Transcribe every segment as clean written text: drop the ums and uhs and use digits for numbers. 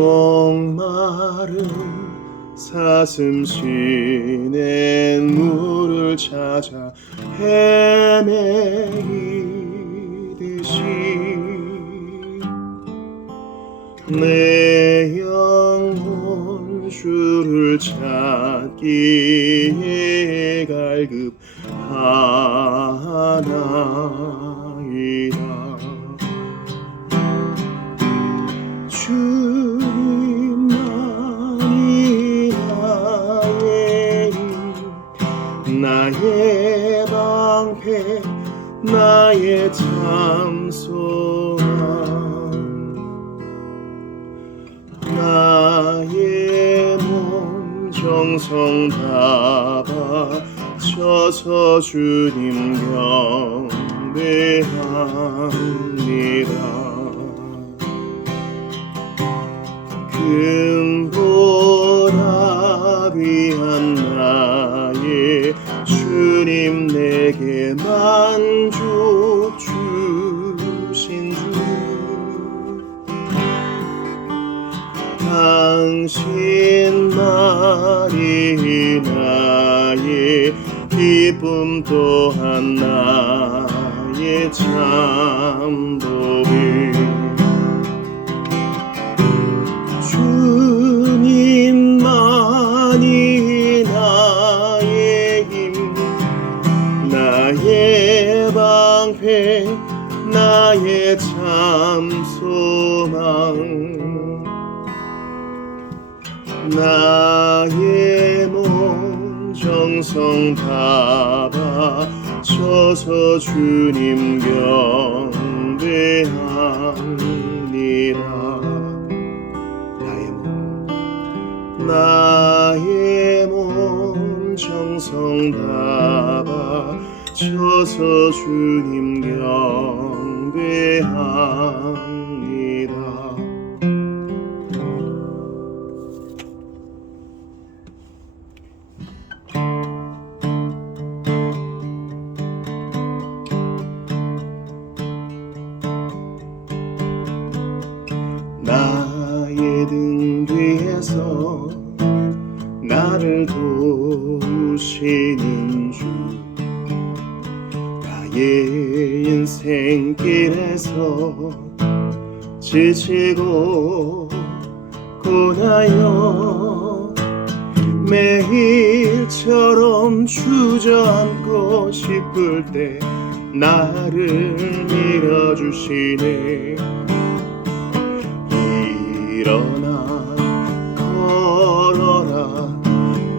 목마른 사슴 시낸 물을 찾아 헤매이듯이 내 영혼 주를 찾기에 갈급하나이다. 주님만이 나의 힘, 나의 방패, 나의 참 소망, 나의 몸 정성 다 바쳐서 주님 경배합니다. 금보라 귀한 나의 주님, 내게 만족 주신 주, 당신만이 나의 기쁨 또한 나의 참 복음. 주님만이 나의 힘, 나의 방패, 나의 참 소망, 나의 몸 정성 다 바쳐서 주님 경배합니다. 나의 몸 정성 다 바쳐서 주님 경배합니다. 나의 등 뒤에서 나를 도우시는 주, 나의 인생길에서 지치고 고나여 매일처럼 주저앉고 싶을 때 나를 밀어주시네. 일어나 걸어라,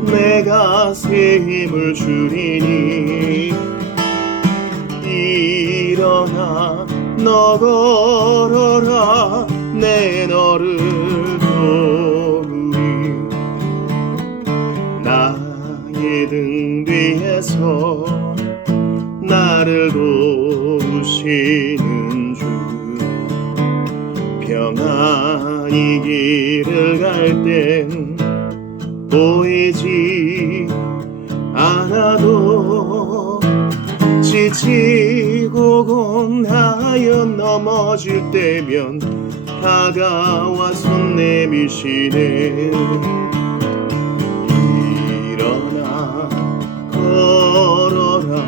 내가 새 힘을 주리니. 일어나 너 걸어라, 내 너를 도우리. 나의 등 뒤에서 나를 도우시는 주, 평안히 길을 갈 땐 보이지 않아도 지치고 고나여 넘어질 때면 다가와 손 내미시네. 일어나 걸어라,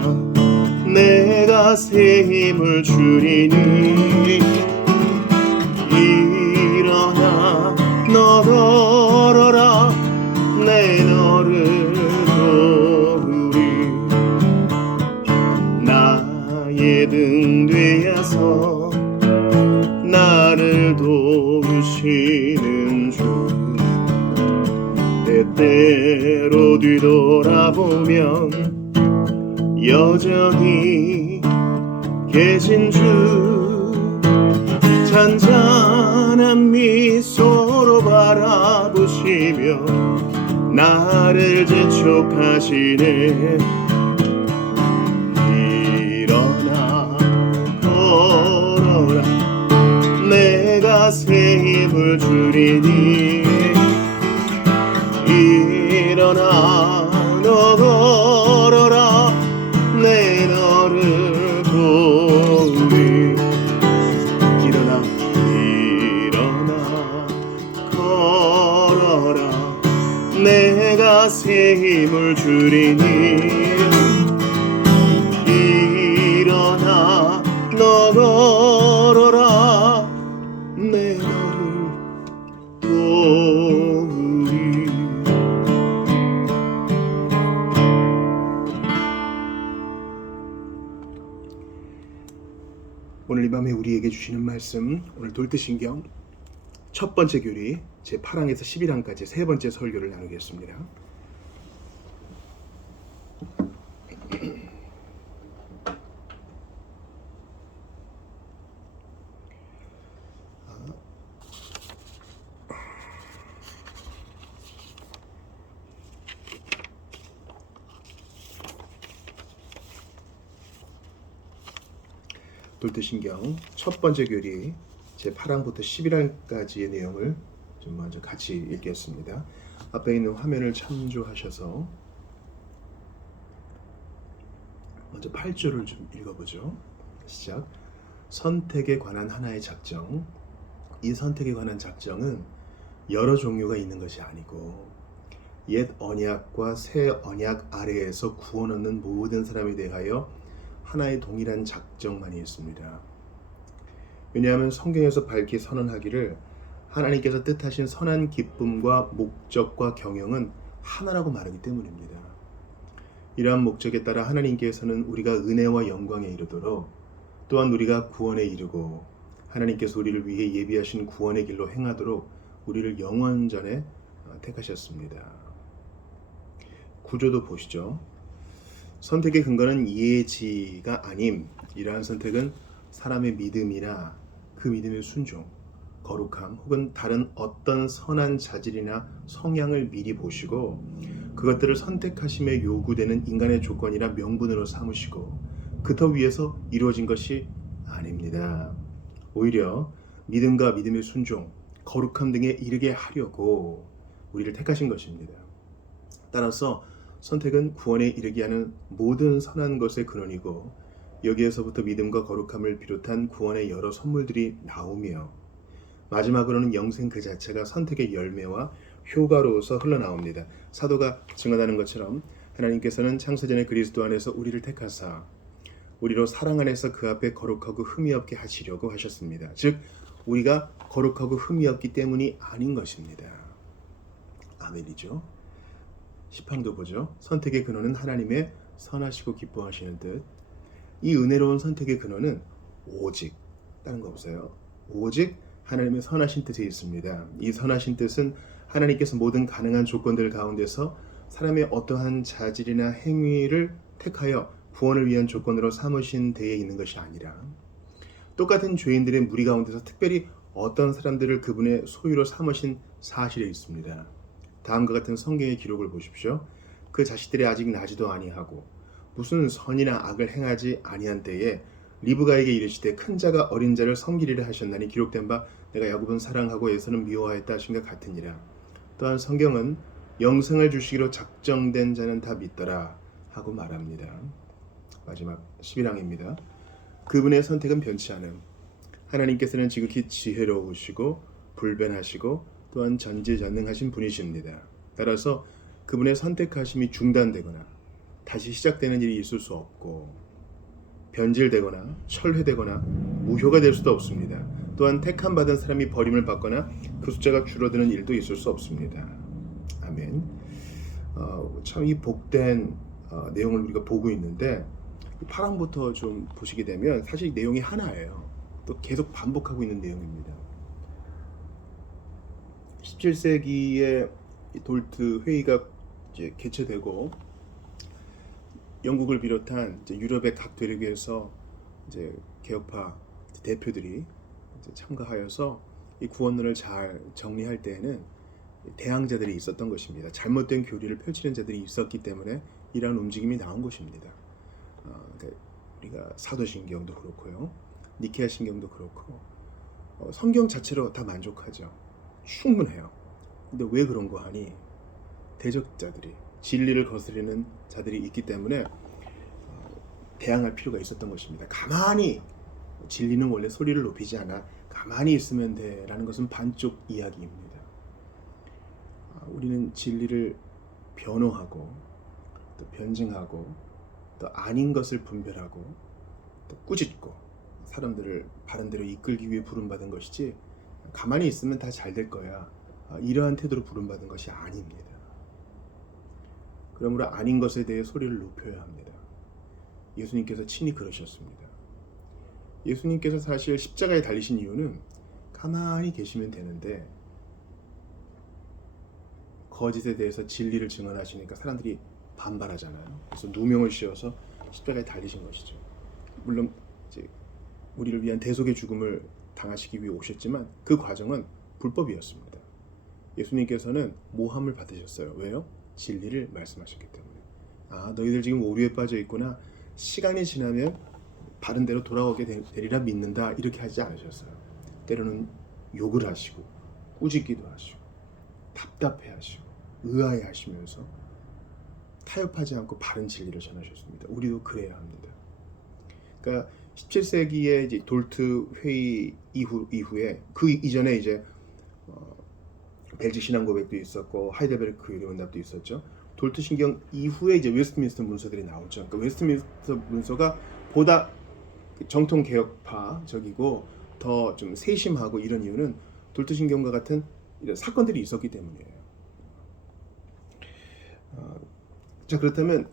내가 새 힘을 주리니. 일어나 너 걸어라, 내 너를 도우리. 나의 등 뒤에서 나를 도우시는 주, 때때로 뒤돌아보면 여전히 계신 주, 잔잔한 미소로 바라보시며 나를 재촉하시네. 일어나 걸어라, 내가 새 힘을 주리니. 일어나 너 걸어라, 내 너를 도우리. 일어나 내가 새 힘을 주리니 일어나 너 걸어라 내 너를 도우리. 오늘 이 밤에 우리에게 주시는 말씀, 오늘 돌듯신경 첫 번째 교리 제8항에서 11항까지 세 번째 설교를 나누겠습니다. 돌듯신경 첫 번째 교리 제8항부터 11항까지의 내용을 좀 먼저 같이 읽겠습니다. 앞에 있는 화면을 참조하셔서 먼저 8절을 좀 읽어보죠. 시작. 선택에 관한 하나의 작정. 이 선택에 관한 작정은 여러 종류가 있는 것이 아니고 옛 언약과 새 언약 아래에서 구원 얻는 모든 사람에 대하여 하나의 동일한 작정만이 있습니다. 왜냐하면 성경에서 밝히 선언하기를 하나님께서 뜻하신 선한 기쁨과 목적과 경영은 하나라고 말하기 때문입니다. 이러한 목적에 따라 하나님께서는 우리가 은혜와 영광에 이르도록 또한 우리가 구원에 이르고 하나님께서 우리를 위해 예비하신 구원의 길로 행하도록 우리를 영원전에 택하셨습니다. 구조도 보시죠. 선택의 근거는 예지가 아님. 이러한 선택은 사람의 믿음이나 그 믿음의 순종, 거룩함 혹은 다른 어떤 선한 자질이나 성향을 미리 보시고 그것들을 선택하심에 요구되는 인간의 조건이나 명분으로 삼으시고 그 더 위에서 이루어진 것이 아닙니다. 오히려 믿음과 믿음의 순종, 거룩함 등에 이르게 하려고 우리를 택하신 것입니다. 따라서 선택은 구원에 이르게 하는 모든 선한 것의 근원이고 여기에서부터 믿음과 거룩함을 비롯한 구원의 여러 선물들이 나오며 마지막으로는 영생 그 자체가 선택의 열매와 효과로서 흘러나옵니다. 사도가 증언하는 것처럼 하나님께서는 창세전에 그리스도 안에서 우리를 택하사 우리로 사랑 안에서 그 앞에 거룩하고 흠이 없게 하시려고 하셨습니다. 즉 우리가 거룩하고 흠이 없기 때문이 아닌 것입니다. 아멘이죠. 10항도 보죠. 선택의 근원은 하나님의 선하시고 기뻐하시는 뜻. 이 은혜로운 선택의 근원은 오직 다른 거 없어요. 오직 하나님의 선하신 뜻에 있습니다. 이 선하신 뜻은 하나님께서 모든 가능한 조건들 가운데서 사람의 어떠한 자질이나 행위를 택하여 구원을 위한 조건으로 삼으신 데에 있는 것이 아니라 똑같은 죄인들의 무리 가운데서 특별히 어떤 사람들을 그분의 소유로 삼으신 사실에 있습니다. 다음과 같은 성경의 기록을 보십시오. 그 자식들이 아직 나지도 아니하고 무슨 선이나 악을 행하지 아니한 때에 리브가에게 이르시되 큰 자가 어린 자를 섬기리라 하셨나니 기록된 바 내가 야곱은 사랑하고 에서는 미워하였다 하신 것 같으니라. 또한 성경은 영생을 주시기로 작정된 자는 다 믿더라 하고 말합니다. 마지막 11항입니다. 그분의 선택은 변치 않음. 하나님께서는 지극히 지혜로우시고 불변하시고 또한 전지전능하신 분이십니다. 따라서 그분의 선택하심이 중단되거나 다시 시작되는 일이 있을 수 없고 변질되거나 철회되거나 무효가 될 수도 없습니다. 또한 택함 받은 사람이 버림을 받거나 그 숫자가 줄어드는 일도 있을 수 없습니다. 아멘. 참 이 복된 내용을 우리가 보고 있는데 8항부터 좀 보시게 되면 사실 내용이 하나예요. 또 계속 반복하고 있는 내용입니다. 17세기에 돌트 회의가 이제 개최되고 영국을 비롯한 이제 유럽의 각 대륙에서 이제 개혁파 대표들이 이제 참가하여서 이 구원론을 잘 정리할 때에는 대항자들이 있었던 것입니다. 잘못된 교리를 펼치는 자들이 있었기 때문에 이러한 움직임이 나온 것입니다. 그러니까 우리가 사도신경도 그렇고요, 니케아 신경도 그렇고 성경 자체로 다 만족하죠. 충분해요. 근데 왜 그런 거 하니? 대적자들이 진리를 거스르는 자들이 있기 때문에 대항할 필요가 있었던 것입니다. 가만히 진리는 원래 소리를 높이지 않아 가만히 있으면 돼라는 것은 반쪽 이야기입니다. 우리는 진리를 변호하고 또 변증하고 또 아닌 것을 분별하고 또 꾸짖고 사람들을 바른 대로 이끌기 위해 부름받은 것이지 가만히 있으면 다 잘 될 거야, 이러한 태도로 부름받은 것이 아닙니다. 그러므로 아닌 것에 대해 소리를 높여야 합니다. 예수님께서 친히 그러셨습니다. 예수님께서 사실 십자가에 달리신 이유는 가만히 계시면 되는데 거짓에 대해서 진리를 증언하시니까 사람들이 반발하잖아요. 그래서 누명을 씌워서 십자가에 달리신 것이죠. 물론 이제 우리를 위한 대속의 죽음을 당하시기 위해 오셨지만 그 과정은 불법이었습니다. 예수님께서는 모함을 받으셨어요. 왜요? 진리를 말씀하셨기 때문에. 너희들 지금 오류에 빠져 있구나. 시간이 지나면 바른 대로 돌아오게 되리라 믿는다. 이렇게 하지 않으셨어요. 때로는 욕을 하시고 꾸짖기도 하시고 답답해하시고 의아해하시면서 타협하지 않고 바른 진리를 전하셨습니다. 우리도 그래야 합니다. 그러니까 17세기의 이제 돌트 회의 이후에 그 이전에 이제 벨지 신앙 고백도 있었고 하이델베르크 교리 문답도 있었죠. 돌트 신경 이후에 이제 웨스트민스터 문서들이 나오죠. 그러니까 웨스트민스터 문서가 보다 정통 개혁파적이고 더 좀 세심하고 이런 이유는 돌트 신경과 같은 이런 사건들이 있었기 때문이에요. 자, 그렇다면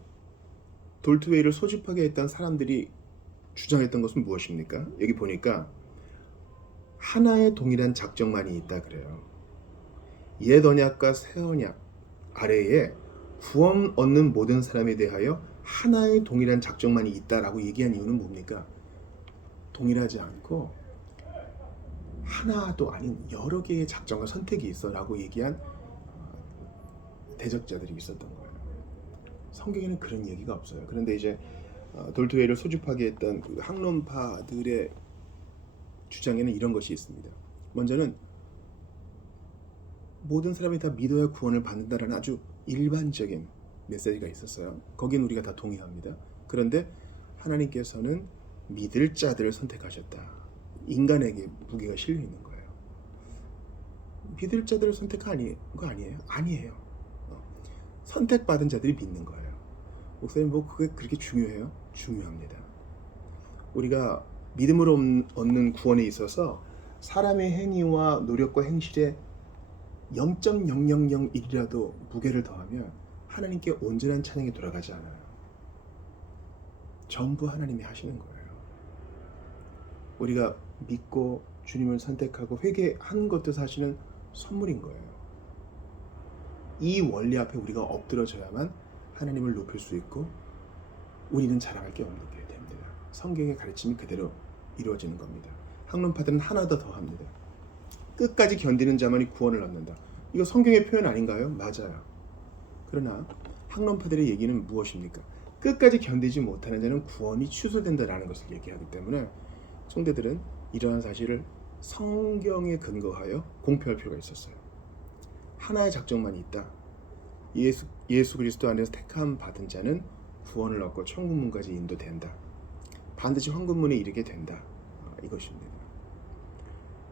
돌트 회의를 소집하게 했던 사람들이 주장했던 것은 무엇입니까? 여기 보니까 하나의 동일한 작정만이 있다 그래요. 옛 언약과 새 언약 아래에 구원 얻는 모든 사람에 대하여 하나의 동일한 작정만이 있다라고 얘기한 이유는 뭡니까? 동일하지 않고 하나도 아닌 여러 개의 작정과 선택이 있어라고 얘기한 대적자들이 있었던 거예요. 성경에는 그런 얘기가 없어요. 그런데 이제 돌트 회의를 소집하게 했던 그 학론파들의 주장에는 이런 것이 있습니다. 먼저는 모든 사람이 다 믿어야 구원을 받는다라는 아주 일반적인 메시지가 있었어요. 거긴 우리가 다 동의합니다. 그런데 하나님께서는 믿을 자들을 선택하셨다. 인간에게 무게가 실려 있는 거예요. 믿을 자들을 선택한 거 아니에요? 아니에요. 선택받은 자들이 믿는 거예요. 목사님, 뭐 그게 그렇게 중요해요? 중요합니다. 우리가 믿음으로 얻는 구원에 있어서 사람의 행위와 노력과 행실에 0.0001이라도 무게를 더하면 하나님께 온전한 찬양이 돌아가지 않아요. 전부 하나님이 하시는 거예요. 우리가 믿고 주님을 선택하고 회개한 것도 사실은 선물인 거예요. 이 원리 앞에 우리가 엎드러져야만 하나님을 높일 수 있고 우리는 자랑할 게 없는 게 됩니다. 성경의 가르침이 그대로 이루어지는 겁니다. 학론파들은 하나 더 합니다. 끝까지 견디는 자만이 구원을 얻는다. 이거 성경의 표현 아닌가요? 맞아요. 그러나 학론파들의 얘기는 무엇입니까? 끝까지 견디지 못하는 자는 구원이 취소된다라는 것을 얘기하기 때문에 성대들은 이러한 사실을 성경에 근거하여 공표할 필요가 있었어요. 하나의 작정만이 있다. 예수 그리스도 안에서 택함 받은 자는 구원을 얻고 천국문까지 인도된다. 반드시 황금문에 이르게 된다. 이것입니다.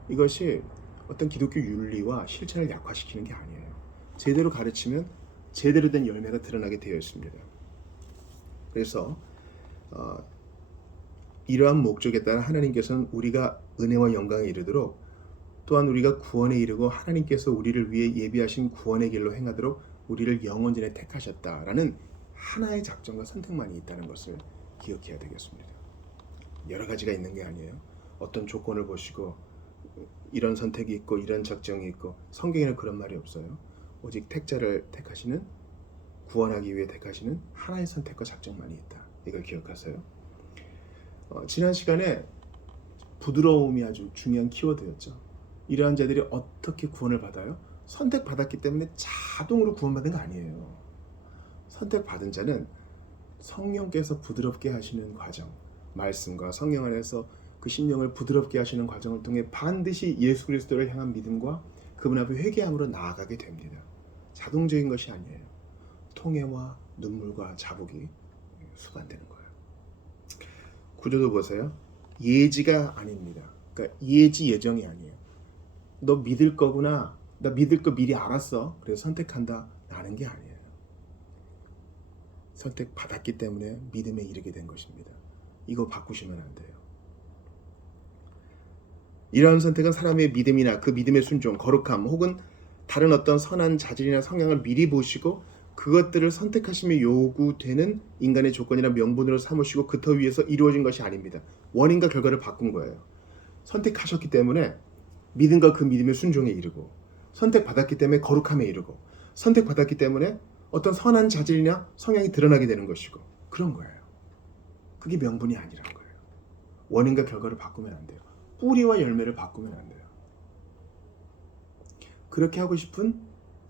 이것이 어떤 기독교 윤리와 실천을 약화시키는 게 아니에요. 제대로 가르치면 제대로 된 열매가 드러나게 되어 있습니다. 그래서 이러한 목적에 따라 하나님께서는 우리가 은혜와 영광에 이르도록 또한 우리가 구원에 이르고 하나님께서 우리를 위해 예비하신 구원의 길로 행하도록 우리를 영원전에 택하셨다라는 하나의 작정과 선택만이 있다는 것을 기억해야 되겠습니다. 여러 가지가 있는 게 아니에요. 어떤 조건을 보시고 이런 선택이 있고 이런 작정이 있고 성경에는 그런 말이 없어요. 오직 택자를 택하시는 구원하기 위해 택하시는 하나의 선택과 작정만이 있다. 이걸 기억하세요. 지난 시간에 부드러움이 아주 중요한 키워드였죠. 이러한 자들이 어떻게 구원을 받아요? 선택받았기 때문에 자동으로 구원받은 거 아니에요. 선택받은 자는 성령께서 부드럽게 하시는 과정, 말씀과 성령 안에서 그 심령을 부드럽게 하시는 과정을 통해 반드시 예수 그리스도를 향한 믿음과 그분 앞에 회개함으로 나아가게 됩니다. 자동적인 것이 아니에요. 통해와 눈물과 자복이 수반되는 거예요. 구조도 보세요. 예지가 아닙니다. 그러니까 예지 예정이 아니에요. 너 믿을 거구나. 나 믿을 거 미리 알았어. 그래서 선택한다. 라는 게 아니에요. 선택받았기 때문에 믿음에 이르게 된 것입니다. 이거 바꾸시면 안 돼요. 이러한 선택은 사람의 믿음이나 그 믿음의 순종, 거룩함 혹은 다른 어떤 선한 자질이나 성향을 미리 보시고 그것들을 선택하시며 요구되는 인간의 조건이나 명분으로 삼으시고 그 터 위에서 이루어진 것이 아닙니다. 원인과 결과를 바꾼 거예요. 선택하셨기 때문에 믿음과 그 믿음의 순종에 이르고, 선택받았기 때문에 거룩함에 이르고, 선택받았기 때문에 어떤 선한 자질이나 성향이 드러나게 되는 것이고, 그런 거예요. 그게 명분이 아니란 거예요. 원인과 결과를 바꾸면 안 돼요. 뿌리와 열매를 바꾸면 안 돼요. 그렇게 하고 싶은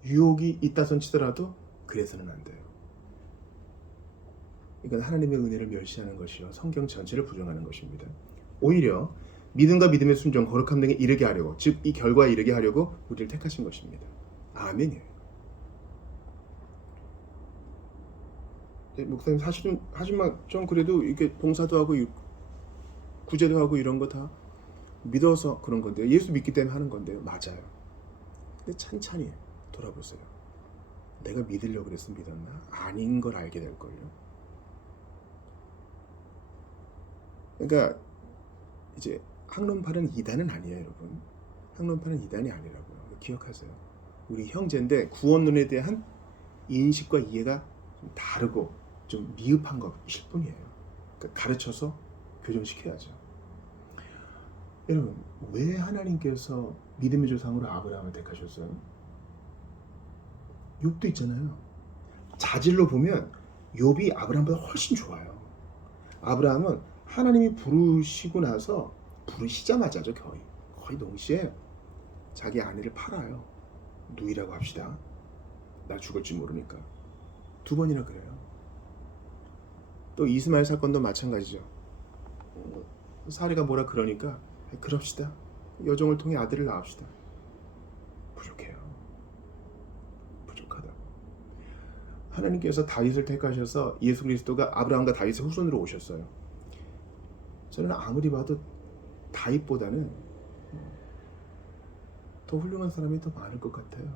유혹이 있다손 치더라도 그래서는 안 돼요. 이건 하나님의 은혜를 멸시하는 것이요 성경 전체를 부정하는 것입니다. 오히려 믿음과 믿음의 순종, 거룩함 등에 이르게 하려고, 즉 이 결과에 이르게 하려고 우리를 택하신 것입니다. 아멘이에요. 목사님 사실은 하지만 좀 그래도 이게 봉사도 하고 구제도 하고 이런 거 다 믿어서 그런 건데요. 예수 믿기 때문에 하는 건데요. 맞아요. 근데 찬찬히 돌아보세요. 내가 믿으려고 그래서 믿었나? 아닌 걸 알게 될걸요. 그러니까 이제 학론파는 이단은 아니에요, 여러분. 학론파는 이단이 아니라고요. 기억하세요. 우리 형제인데 구원론에 대한 인식과 이해가 좀 다르고 좀 미흡한 것일 뿐이에요. 그러니까 가르쳐서 교정시켜야죠. 여러분, 왜 하나님께서 믿음의 조상으로 아브라함을 택하셨어요? 욥도 있잖아요. 자질로 보면 욥이 아브라함보다 훨씬 좋아요. 아브라함은 하나님이 부르시고 나서, 부르시자마자죠, 거의 동시에 자기 아내를 팔아요. 누이라고 합시다. 나 죽을지 모르니까. 2번이나 그래요. 또 이스마엘 사건도 마찬가지죠. 사리가 뭐라 그러니까 그럽시다. 여종을 통해 아들을 낳읍시다. 부족해요. 부족하다. 하나님께서 다윗을 택하셔서 예수 그리스도가 아브라함과 다윗의 후손으로 오셨어요. 저는 아무리 봐도 다윗보다는 더 훌륭한 사람이 더 많을 것 같아요.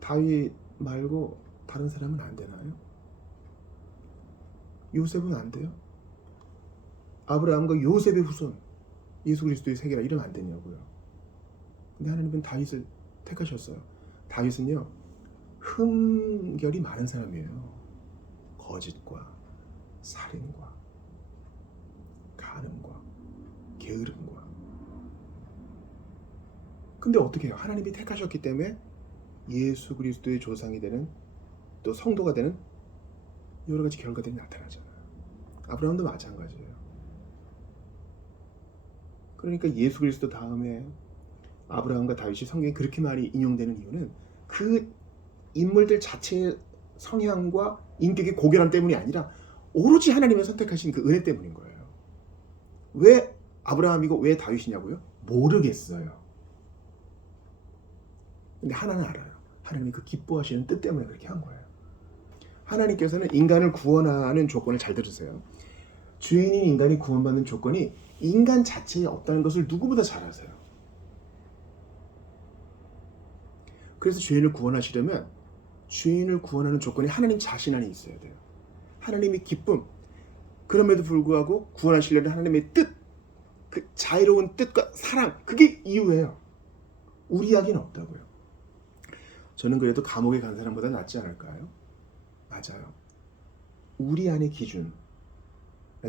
다윗 말고 다른 사람은 안 되나요? 요셉은 안 돼요? 아브라함과 요셉의 후손, 예수 그리스도의 세계라 이러면 안 되냐고요. 근데 하나님은 다윗을 택하셨어요. 다윗은요, 흠결이 많은 사람이에요. 거짓과 살인과 간음과 게으름과. 근데 어떻게 해요? 하나님이 택하셨기 때문에 예수 그리스도의 조상이 되는, 또 성도가 되는 여러 가지 결과들이 나타나잖아요. 아브라함도 마찬가지예요. 그러니까 예수 그리스도 다음에 아브라함과 다윗이 성경에 그렇게 많이 인용되는 이유는 그 인물들 자체의 성향과 인격의 고결함 때문이 아니라 오로지 하나님의 선택하신 그 은혜 때문인 거예요. 왜 아브라함이고 왜 다윗이냐고요? 모르겠어요. 근데 하나는 알아요. 하나님이 그 기뻐하시는 뜻 때문에 그렇게 한 거예요. 하나님께서는 인간을 구원하는 조건을 잘 들으세요. 죄인인 인간이 구원받는 조건이 인간 자체에 없다는 것을 누구보다 잘 아세요. 그래서 죄인을 구원하시려면 죄인을 구원하는 조건이 하나님 자신 안에 있어야 돼요. 하나님의 기쁨, 그럼에도 불구하고 구원하시려는 하나님의 뜻, 그 자유로운 뜻과 사랑, 그게 이유예요. 우리 이야기는 없다고요. 저는 그래도 감옥에 간 사람보다 낫지 않을까요? 맞아요. 우리 안의 기준에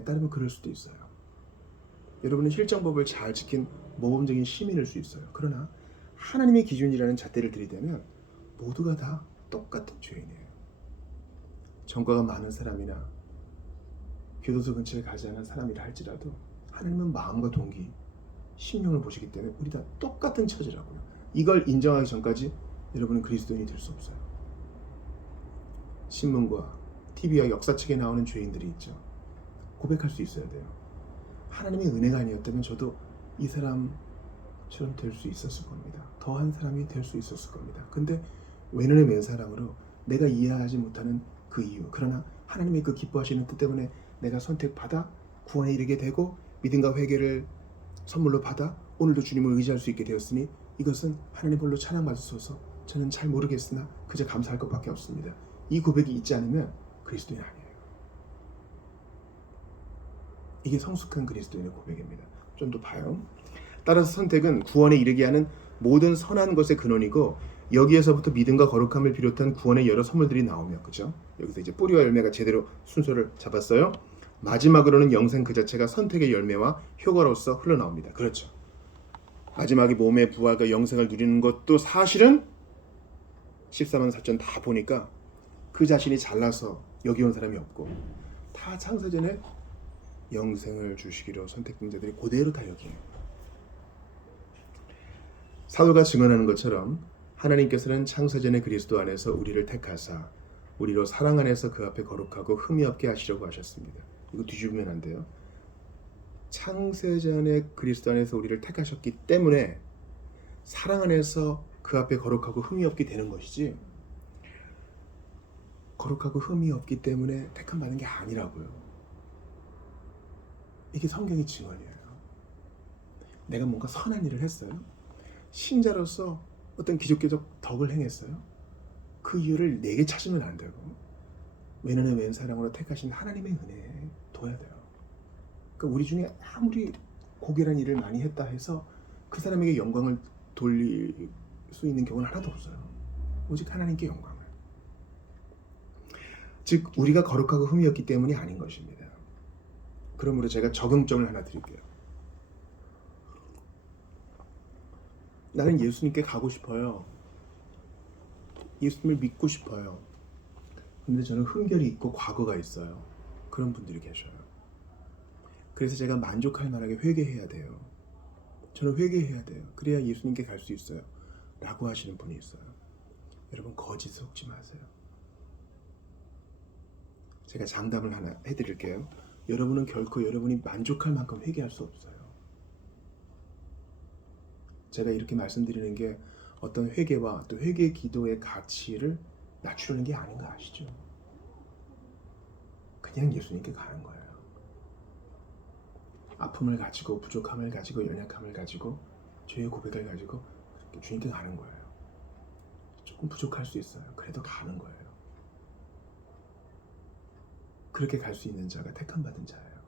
따르면 그럴 수도 있어요. 여러분은 실정법을 잘 지킨 모범적인 시민일 수 있어요. 그러나 하나님의 기준이라는 잣대를 들이대면 모두가 다 똑같은 죄인이에요. 전과가 많은 사람이나 교도소 근처에 가지 않은 사람이라 할지라도 하나님은 마음과 동기, 심령을 보시기 때문에 우리 다 똑같은 처지라고요. 이걸 인정하기 전까지 여러분은 그리스도인이 될 수 없어요. 신문과 TV와 역사책에 나오는 죄인들이 있죠. 고백할 수 있어야 돼요. 하나님의 은혜가 아니었다면 저도 이 사람처럼 될 수 있었을 겁니다. 더한 사람이 될 수 있었을 겁니다. 근데 외눈에 맨 사랑으로 내가 이해하지 못하는 그 이유, 그러나 하나님의 그 기뻐하시는 뜻 때문에 내가 선택받아 구원에 이르게 되고 믿음과 회개를 선물로 받아 오늘도 주님을 의지할 수 있게 되었으니 이것은 하나님 홀로 찬양받으소서. 저는 잘 모르겠으나 그저 감사할 것밖에 없습니다. 이 고백이 있지 않으면 그리스도인 아니에요. 이게 성숙한 그리스도인의 고백입니다. 좀 더 봐요. 따라서 선택은 구원에 이르게 하는 모든 선한 것의 근원이고 여기에서부터 믿음과 거룩함을 비롯한 구원의 여러 선물들이 나오며, 그죠? 여기서 이제 뿌리와 열매가 제대로 순서를 잡았어요. 마지막으로는 영생 그 자체가 선택의 열매와 효과로서 흘러나옵니다. 그렇죠. 마지막에 몸의 부활과 영생을 누리는 것도 사실은 14만 4천 다 보니까 그 자신이 잘나서 여기 온 사람이 없고 다 창세전에 영생을 주시기로 선택된 자들이 그대로 다 여기에요. 사도가 증언하는 것처럼 하나님께서는 창세전에 그리스도 안에서 우리를 택하사 우리로 사랑 안에서 그 앞에 거룩하고 흠이 없게 하시려고 하셨습니다. 이거 뒤집으면 안 돼요. 창세전에 그리스도 안에서 우리를 택하셨기 때문에 사랑 안에서 그 앞에 거룩하고 흠이 없게 되는 것이지, 거룩하고 흠이 없기 때문에 택함 받는 게 아니라고요. 이게 성경의 증언이에요. 내가 뭔가 선한 일을 했어요. 신자로서 어떤 기적적 덕을 행했어요. 그 이유를 내게 찾으면 안 되고 왼은혜 왼 사랑으로 택하신 하나님의 은혜에 둬야 돼요. 그러니까 우리 중에 아무리 고결한 일을 많이 했다 해서 그 사람에게 영광을 돌릴 수 있는 경우는 하나도 없어요. 오직 하나님께 영광을. 즉 우리가 거룩하고 흠이 없기 때문이 아닌 것입니다. 그러므로 제가 적용점을 하나 드릴게요. 나는 예수님께 가고 싶어요. 예수님을 믿고 싶어요. 근데 저는 흠결이 있고 과거가 있어요. 그런 분들이 계셔요. 그래서 제가 만족할 만하게 회개해야 돼요. 저는 회개해야 돼요. 그래야 예수님께 갈 수 있어요. 라고 하시는 분이 있어요. 여러분 거짓 속지 마세요. 제가 장담을 하나 해드릴게요. 여러분은 결코 여러분이 만족할 만큼 회개할 수 없어요. 제가 이렇게 말씀드리는 게 어떤 회개와 또 회개 기도의 가치를 낮추려는 게 아닌 거 아시죠? 그냥 예수님께 가는 거예요. 아픔을 가지고 부족함을 가지고 연약함을 가지고 죄의 고백을 가지고 주님께 가는 거예요. 조금 부족할 수 있어요. 그래도 가는 거예요. 그렇게 갈 수 있는 자가 택함받은 자예요.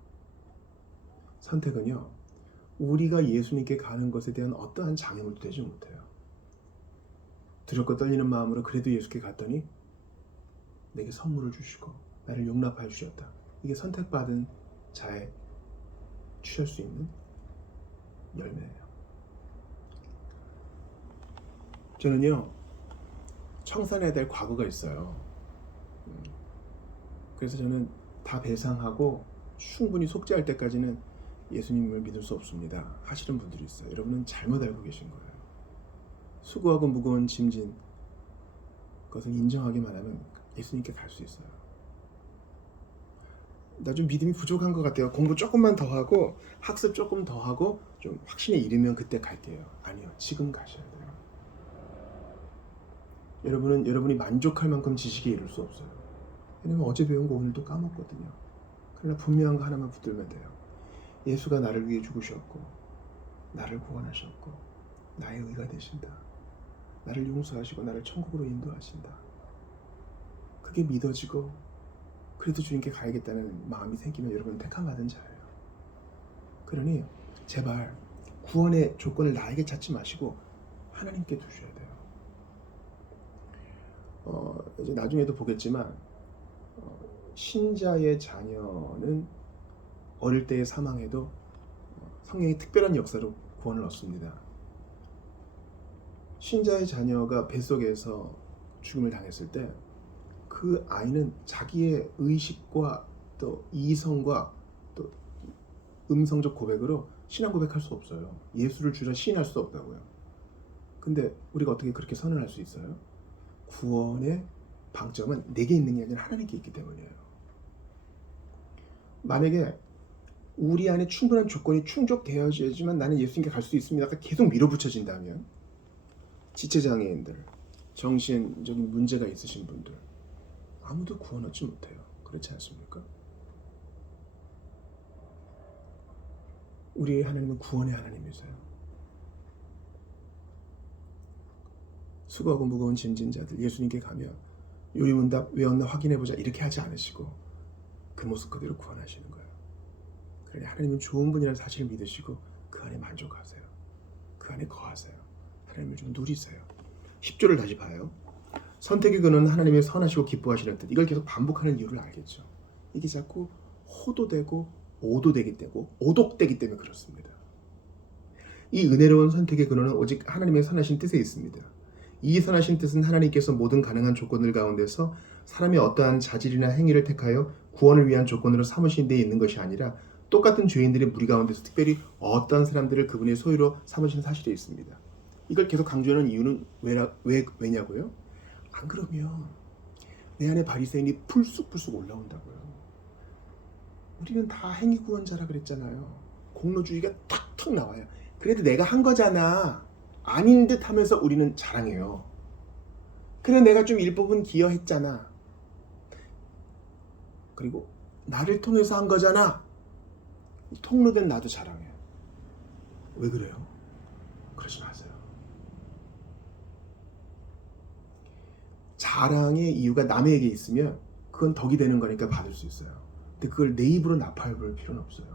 선택은요, 우리가 예수님께 가는 것에 대한 어떠한 장애물도 되지 못해요. 두렵고 떨리는 마음으로 그래도 예수께 갔더니 내게 선물을 주시고 나를 용납하여 주셨다. 이게 선택받은 자의 취할 수 있는 열매예요. 저는요, 청산해야 될 과거가 있어요. 그래서 저는 다 배상하고 충분히 속죄할 때까지는 예수님을 믿을 수 없습니다 하시는 분들이 있어요. 여러분은 잘못 알고 계신 거예요. 수고하고 무거운 짐진 것을 인정하기만 하면 예수님께 갈 수 있어요. 나 좀 믿음이 부족한 것 같아요. 공부 조금만 더 하고 학습 조금 더 하고 좀 확신에 이르면 그때 갈게요. 아니요, 지금 가셔야 돼요. 여러분은 여러분이 만족할 만큼 지식에 이를 수 없어요. 왜냐면 어제 배운 거 오늘도 까먹거든요. 그러나 분명한 거 하나만 붙들면 돼요. 예수가 나를 위해 죽으셨고 나를 구원하셨고 나의 의가 되신다. 나를 용서하시고 나를 천국으로 인도하신다. 그게 믿어지고 그래도 주님께 가야겠다는 마음이 생기면 여러분은 택함받은 자예요. 그러니 제발 구원의 조건을 나에게 찾지 마시고 하나님께 두셔야 돼요. 이제 나중에도 보겠지만 신자의 자녀는 어릴 때에 사망해도 성령의 특별한 역사로 구원을 얻습니다. 신자의 자녀가 뱃속에서 죽음을 당했을 때 그 아이는 자기의 의식과 또 이성과 또 음성적 고백으로 신앙 고백할 수 없어요. 예수를 주라 시인할 수 없다고요. 근데 우리가 어떻게 그렇게 선언할 수 있어요? 구원의 방점은 내게 있는 게 아니라 하나님께 있기 때문이에요. 만약에 우리 안에 충분한 조건이 충족되어야지만 나는 예수님께 갈 수 있습니다가 계속 밀어붙여진다면 지체장애인들, 정신적인 문제가 있으신 분들 아무도 구원 얻지 못해요. 그렇지 않습니까? 우리의 하나님은 구원의 하나님이세요. 수고하고 무거운 짐진 자들 예수님께 가면 요리문답 외웠나 확인해보자 이렇게 하지 않으시고 그 모습 그대로 구원하시는 거예요. 그러니 하나님은 좋은 분이라는 사실을 믿으시고 그 안에 만족하세요. 그 안에 거하세요. 하나님을 좀 누리세요. 10조를 다시 봐요. 선택의 근원은 하나님의 선하시고 기뻐하시는 뜻. 이걸 계속 반복하는 이유를 알겠죠. 이게 자꾸 호도되고 오도되기 때문에 오독되기 때문에 그렇습니다. 이 은혜로운 선택의 근원은 오직 하나님의 선하신 뜻에 있습니다. 이 선하신 뜻은 하나님께서 모든 가능한 조건들 가운데서 사람이 어떠한 자질이나 행위를 택하여 구원을 위한 조건으로 삼으신 데 있는 것이 아니라 똑같은 죄인들의 무리 가운데서 특별히 어떤 사람들을 그분의 소유로 삼으신 사실에 있습니다. 이걸 계속 강조하는 이유는 왜냐고요? 안 그러면 내 안에 바리새인이 풀쑥풀쑥 올라온다고요. 우리는 다 행위 구원자라 그랬잖아요. 공로주의가 탁탁 나와요. 그래도 내가 한 거잖아. 아닌 듯 하면서 우리는 자랑해요. 그래 내가 좀 일부분 기여했잖아. 그리고 나를 통해서 한 거잖아. 통로된 나도 자랑해. 왜 그래요? 그러지 마세요. 자랑의 이유가 남에게 있으면 그건 덕이 되는 거니까 받을 수 있어요. 근데 그걸 내 입으로 나팔 부를 필요는 없어요.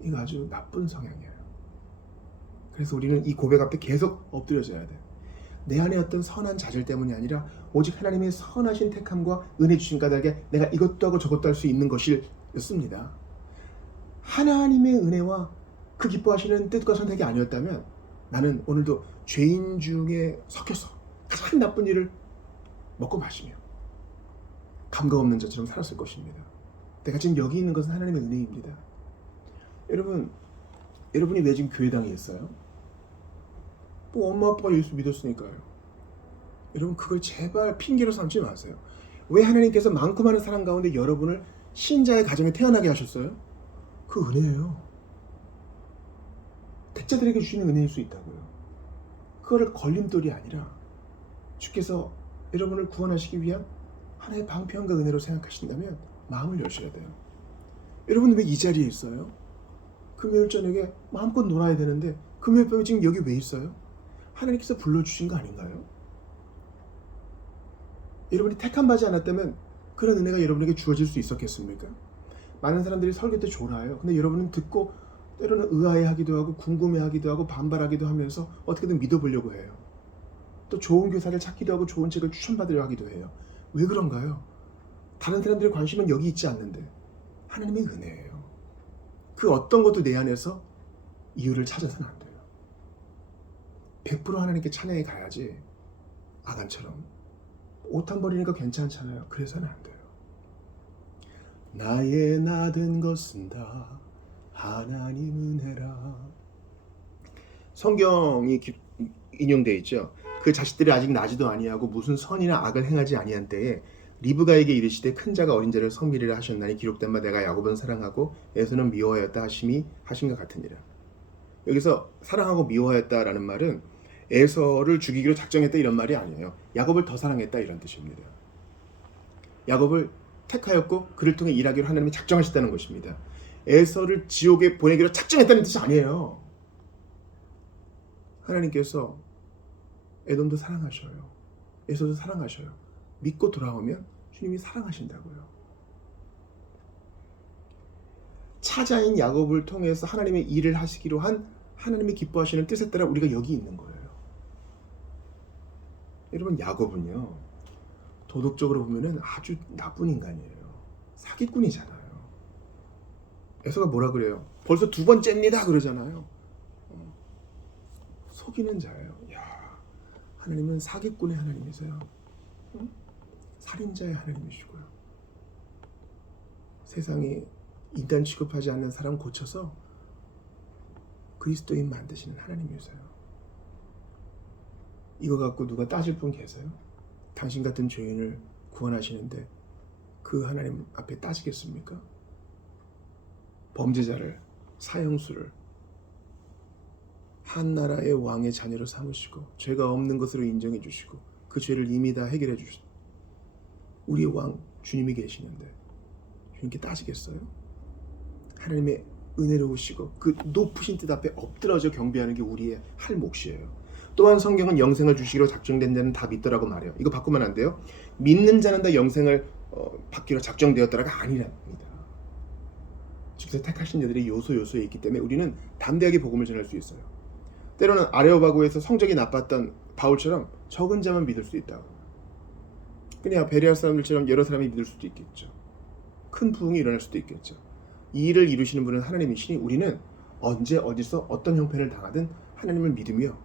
이거 아주 나쁜 성향이에요. 그래서 우리는 이 고백 앞에 계속 엎드려져야 돼요. 내 안에 어떤 선한 자질 때문이 아니라 오직 하나님의 선하신 택함과 은혜 주신 까닭에 내가 이것도 하고 저것도 할 수 있는 것이었습니다. 하나님의 은혜와 그 기뻐하시는 뜻과 선택이 아니었다면 나는 오늘도 죄인 중에 섞여서 가장 나쁜 일을 먹고 마시며 감각 없는 자처럼 살았을 것입니다. 내가 지금 여기 있는 것은 하나님의 은혜입니다. 여러분이 왜 지금 교회당에 있어요? 뭐 엄마 아빠가 예수 믿었으니까요. 여러분 그걸 제발 핑계로 삼지 마세요. 왜 하나님께서 많고 많은 사람 가운데 여러분을 신자의 가정에 태어나게 하셨어요? 그 은혜예요. 택자들에게 주시는 은혜일 수 있다고요. 그거를 걸림돌이 아니라 주께서 여러분을 구원하시기 위한 하나의 방편과 은혜로 생각하신다면 마음을 여셔야 돼요. 여러분 왜 이 자리에 있어요? 금요일 저녁에 마음껏 놀아야 되는데 금요일 밤에 지금 여기 왜 있어요? 하나님께서 불러주신 거 아닌가요? 여러분이 택함받지 않았다면 그런 은혜가 여러분에게 주어질 수 있었겠습니까? 많은 사람들이 설교 때 졸아요. 근데 여러분은 듣고 때로는 의아해하기도 하고 궁금해하기도 하고 반발하기도 하면서 어떻게든 믿어보려고 해요. 또 좋은 교사를 찾기도 하고 좋은 책을 추천받으려 하기도 해요. 왜 그런가요? 다른 사람들의 관심은 여기 있지 않는데 하나님의 은혜예요. 그 어떤 것도 내 안에서 이유를 찾아서는 안 돼요. 100% 하나님께 찬양해 가야지 아간처럼 옷 한 벌이니까 괜찮잖아요. 그래서는 안 돼요. 나의 나된 것은 다 하나님 은혜라. 성경이 인용되어 있죠. 그 자식들이 아직 나지도 아니하고 무슨 선이나 악을 행하지 아니한 때에 리브가에게 이르시되 큰 자가 어린 자를 섬기리라 하셨나니 기록된 바 내가 야곱은 사랑하고 에서는 미워하였다 하신것 같으니라. 여기서 사랑하고 미워하였다라는 말은 에서를 죽이기로 작정했다 이런 말이 아니에요. 야곱을 더 사랑했다 이런 뜻입니다. 야곱을 택하였고 그를 통해 일하기로 하나님이 작정하셨다는 것입니다. 에서를 지옥에 보내기로 작정했다는 뜻이 아니에요. 하나님께서 에돔도 사랑하셔요. 에서도 사랑하셔요. 믿고 돌아오면 주님이 사랑하신다고요. 차자인 야곱을 통해서 하나님의 일을 하시기로 한 하나님이 기뻐하시는 뜻에 따라 우리가 여기 있는 거예요. 여러분 야곱은요 도덕적으로 보면은 아주 나쁜 인간이에요. 사기꾼이잖아요. 에서가 뭐라 그래요? 벌써 두 번째입니다 그러잖아요. 속이는 자예요. 야, 하나님은 사기꾼의 하나님이세요. 살인자의 하나님이시고요. 세상에 인간 취급하지 않는 사람 고쳐서 그리스도인 만드시는 하나님이세요. 이거 갖고 누가 따질 분 계세요? 당신 같은 죄인을 구원하시는데 그 하나님 앞에 따지겠습니까? 범죄자를 사형수를 한 나라의 왕의 자녀로 삼으시고 죄가 없는 것으로 인정해 주시고 그 죄를 이미 다 해결해 주신 우리 왕 주님이 계시는데 주님께 따지겠어요? 하나님의 은혜로우시고 그 높으신 뜻 앞에 엎드러져 경배하는 게 우리의 할 몫이에요. 또한 성경은 영생을 주시기로 작정된 자는 다 믿더라고 말해요. 이거 바꾸면 안 돼요. 믿는 자는 다 영생을 받기로 작정되었더라가 아니랍니다. 주께서 택하신 자들이 요소요소에 있기 때문에 우리는 담대하게 복음을 전할 수 있어요. 때로는 아레오바고에서 성적이 나빴던 바울처럼 적은 자만 믿을 수 있다고. 그냥 베레아 사람들처럼 여러 사람이 믿을 수도 있겠죠. 큰 부흥이 일어날 수도 있겠죠. 이 일을 이루시는 분은 하나님이시니 우리는 언제 어디서 어떤 형편을 당하든 하나님을 믿으며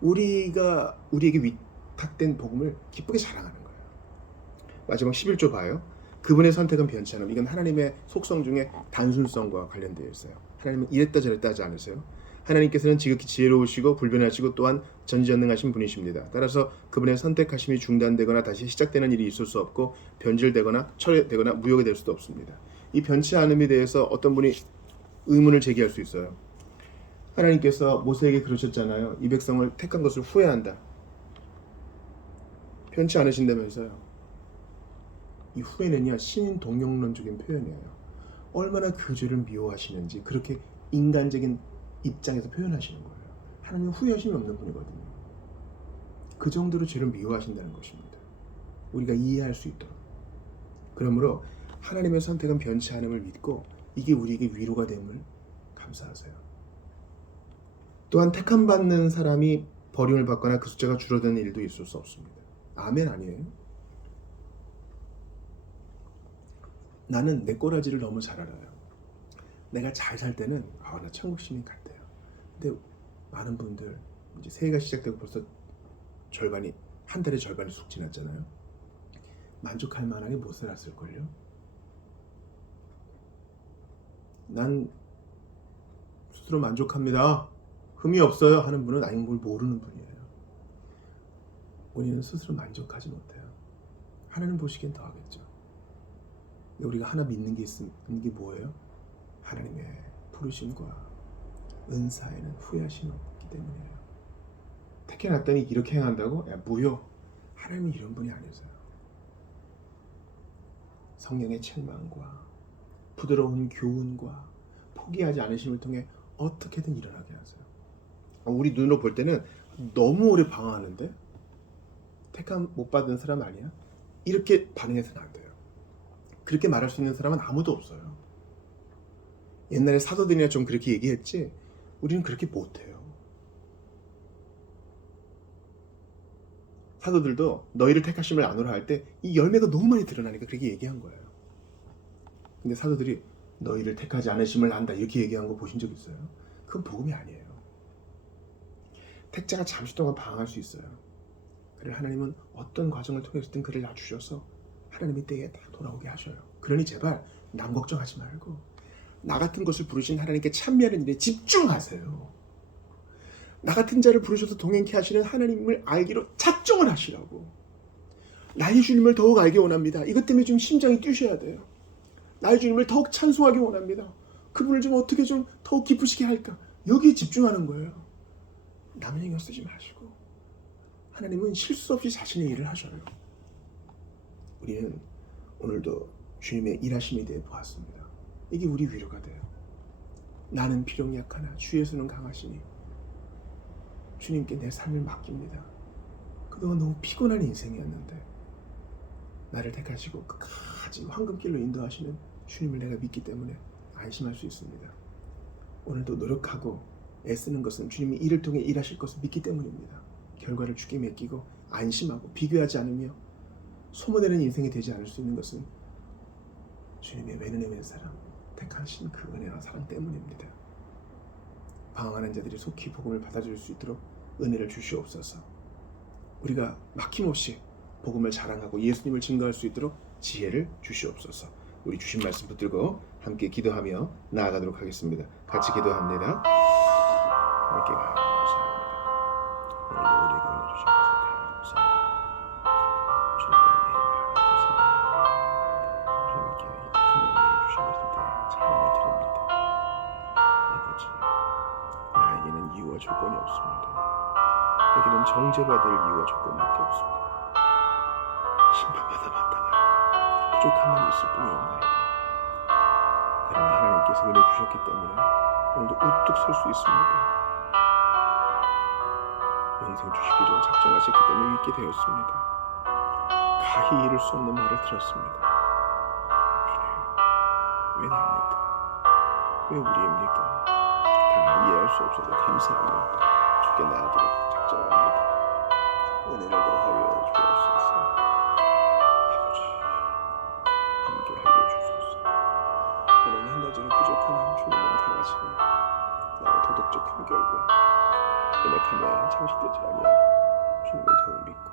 우리에게 위탁된 복음을 기쁘게 자랑하는 거예요. 마지막 11조 봐요. 그분의 선택은 변치 않음. 이건 하나님의 속성 중에 단순성과 관련되어 있어요. 하나님은 이랬다 저랬다 하지 않으세요. 하나님께서는 지극히 지혜로우시고 불변하시고 또한 전지전능하신 분이십니다. 따라서 그분의 선택하심이 중단되거나 다시 시작되는 일이 있을 수 없고 변질되거나 철회되거나 무효가 될 수도 없습니다. 이 변치 않음에 대해서 어떤 분이 의문을 제기할 수 있어요. 하나님께서 모세에게 그러셨잖아요. 이 백성을 택한 것을 후회한다. 변치 않으신다면서요. 이 후회는요, 신인 동용론적인 표현이에요. 얼마나 그 죄를 미워하시는지 그렇게 인간적인 입장에서 표현하시는 거예요. 하나님은 후회하심이 없는 분이거든요. 그 정도로 죄를 미워하신다는 것입니다. 우리가 이해할 수 있도록. 그러므로 하나님의 선택은 변치 않음을 믿고 이게 우리에게 위로가 됨을 감사하세요. 또한 택함 받는 사람이 버림을 받거나 그 숫자가 줄어드는 일도 있을 수 없습니다. 아멘 아니에요? 나는 내 꼬라지를 너무 잘 알아요. 내가 잘 살 때는 나 천국 시민 같대요. 근데 많은 분들 이제 새해가 시작되고 벌써 한 달의 절반이 쑥 지났잖아요. 만족할 만하게 못 살았을걸요. 난 스스로 만족합니다. 흠이 없어요 하는 분은 아닌 걸 모르는 분이에요. 우리는 스스로 만족하지 못해요. 하나님 보시기엔 더 하겠죠. 우리가 하나 믿는 게 뭐예요? 하나님의 부르심과 은사에는 후회하심이 없기 때문이에요. 택해놨더니 이렇게 행한다고? 무효. 하나님은 이런 분이 아니세요. 성령의 책망과 부드러운 교훈과 포기하지 않으심을 통해 어떻게든 일어나게 하세요. 우리 눈으로 볼 때는 너무 오래 방황하는데 택함 못 받은 사람 아니야? 이렇게 반응해서는 안 돼요. 그렇게 말할 수 있는 사람은 아무도 없어요. 옛날에 사도들이나 좀 그렇게 얘기했지 우리는 그렇게 못해요. 사도들도 너희를 택하심을 아노라 할 때 이 열매가 너무 많이 드러나니까 그렇게 얘기한 거예요. 근데 사도들이 너희를 택하지 않으심을 안다 이렇게 얘기한 거 보신 적 있어요? 그건 복음이 아니에요. 택자가 잠시 동안 방황할 수 있어요. 그래 하나님은 어떤 과정을 통해서든 그를 놔주셔서 하나님의 때에 다 돌아오게 하셔요. 그러니 제발 남 걱정하지 말고 나 같은 것을 부르신 하나님께 찬미하는 일에 집중하세요. 나 같은 자를 부르셔서 동행케 하시는 하나님을 알기로 작정을 하시라고. 나의 주님을 더욱 알기 원합니다. 이것 때문에 좀 심장이 뛰셔야 돼요. 나의 주님을 더욱 찬송하기 원합니다. 그분을 좀 어떻게 좀 더욱 기쁘시게 할까? 여기에 집중하는 거예요. 남의 신경 쓰지 마시고 하나님은 실수 없이 자신의 일을 하셔요. 우리는 오늘도 주님의 일하심에 대해 보았습니다. 이게 우리 위로가 돼요. 나는 비록 약하나 주 예수는 강하시니 주님께 내 삶을 맡깁니다. 그동안 너무 피곤한 인생이었는데 나를 택하시고 끝까지 황금길로 인도하시는 주님을 내가 믿기 때문에 안심할 수 있습니다. 오늘도 노력하고 애쓰는 것은 주님이 이를 통해 일하실 것을 믿기 때문입니다. 결과를 주께 맡기고 안심하고 비교하지 않으며 소모되는 인생이 되지 않을 수 있는 것은 주님의 외눈에 사람 택하신 그 은혜와 사랑 때문입니다. 방황하는 자들이 속히 복음을 받아줄 수 있도록 은혜를 주시옵소서. 우리가 막힘없이 복음을 자랑하고 예수님을 증거할 수 있도록 지혜를 주시옵소서. 우리 주신 말씀 붙들고 함께 기도하며 나아가도록 하겠습니다. 같이 기도합니다. 함께 감사합니다. 오늘도 우리에게 은혜 주신 것을 감사합니다. 주님의 은혜를 감사합니다. 주님께 큰 은혜를 주신 것을 찬양을 드립니다. 아버지, 나에게는 이유와 조건이 없습니다. 내게는 정죄받을 이유와 조건밖에 없습니다. 심판받아 마땅한 부족함만 있을 뿐이옵나이다. 그러나 하나님께서 은혜 주셨기 때문에 오늘도 우뚝 설 수 있습니다. 평생 주시기로 작정하셨기 때문에 믿게 되었습니다. 가히 이룰 수 없는 말을 들었습니다. 주님, 왜 납니까? 왜 우리입니까? 다 이해할 수 없어서 감사하며 주께 나아가도록 작정합니다. 은혜를 더하여 주옵소서. 아버지, 함께하여 주소서. 나는 한 가지로 부족한 주님은 강하시니 나의 도덕적 훈결과 연약함에 잠식되지 아니하고 주님을 더욱 믿고